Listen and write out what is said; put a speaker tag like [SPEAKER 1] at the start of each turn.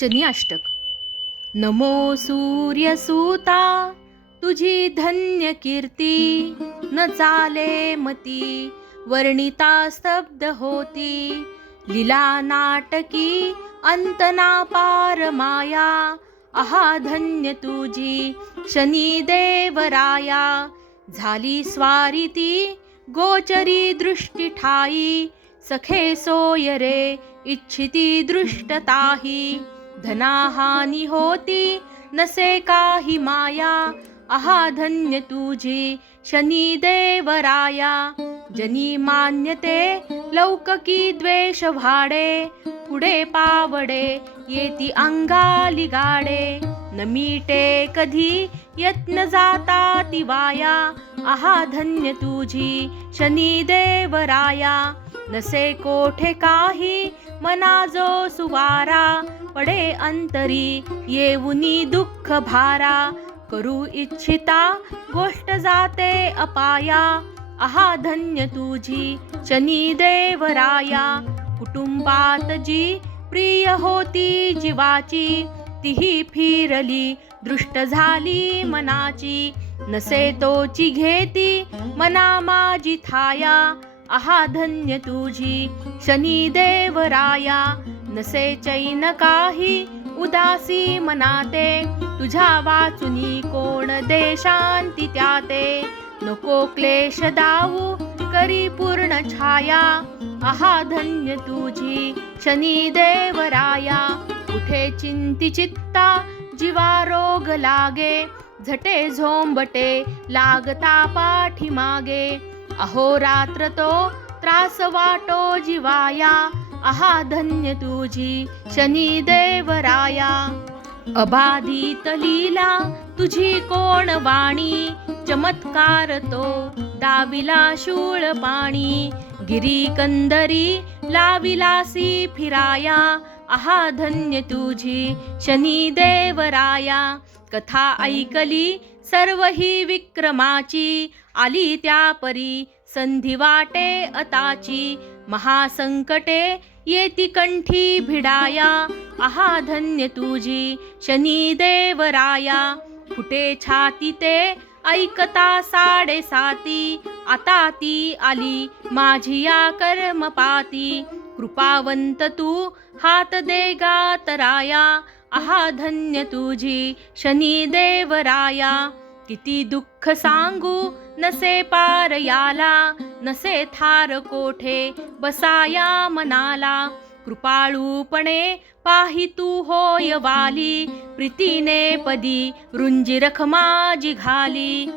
[SPEAKER 1] शनी अष्टक नमो सूर्यसूता तुझी धन्य कीर्ती न चाले मती वर्णिता स्तब्ध होती. लीला नाटकी अंतना पार माया आहा धन्य तुझी शनी देवराया. झाली स्वारी ती गोचरी दृष्टी ठाई सखे सोय रे इच्छिती दृष्टताही. धनाहानी होती नसे काही माया। आहा धन्य तुझी शनी देवराया। जनी मान्यते लौककी द्वेष भाडे। पुढे पावडे येती अंगाली गाडे। न मीटे कधी यत्न जाता ती वाया आहा धन्य तुझी शनी देवराया. नसे कोठे काही मना जो सुवारा पडे अंतरी येऊनी दुःख भारा. करू इच्छिता गोष्ट जाते अपाया आहा धन्य तुझी शनी देवराया. कुटुंबात जी प्रिय होती जीवाची तीही फिरली दृष्ट झाली मनाची. नसे तोची घेती मना माझी थाया. आहा धन्य तुझी शनी देवराया. नसे चैन काही उदासी मनाते. तुझ्या वाचुनी कोण दे शांती त्याते. नको क्लेश दाऊ करी पूर्ण छाया. आहा धन्य तुझी शनी देवराया. कुठे चिंती चित्ता जीवा रोग लागे झटे झोंबटे लागता पाठीमागे. अहोरात्र तो त्रास वाटो जीवाया आहा धन्य तुझी शनी देवराया. अबाधित लीला तुझी कोण वाणी? चमत्कार तो दाविला शूळ पाणी. गिरी कंदरी लाविलासी फिराया आहा धन्य तुझी शनी देवराया. कथा ऐकली सर्व ही विक्रमाची. आली त्या परी संधी वाटे अताची. महासंकटे येती कंठी भिडाया. आहा धन्य तुझी शनी देवराया. फुटे छाती ते ऐकता साडे साती आता ती आली माझी या कर्मपाती. कृपावंत तू हात दे गातराया आहा धन्य तुझी शनी देवराया. किती दुःख सांगू नसे पार याला नसे थार कोठे बसाया मनाला. कृपाळूपणे पाही तू होय वाली प्रीतीने पदी रुंजी रखमाजी घाली.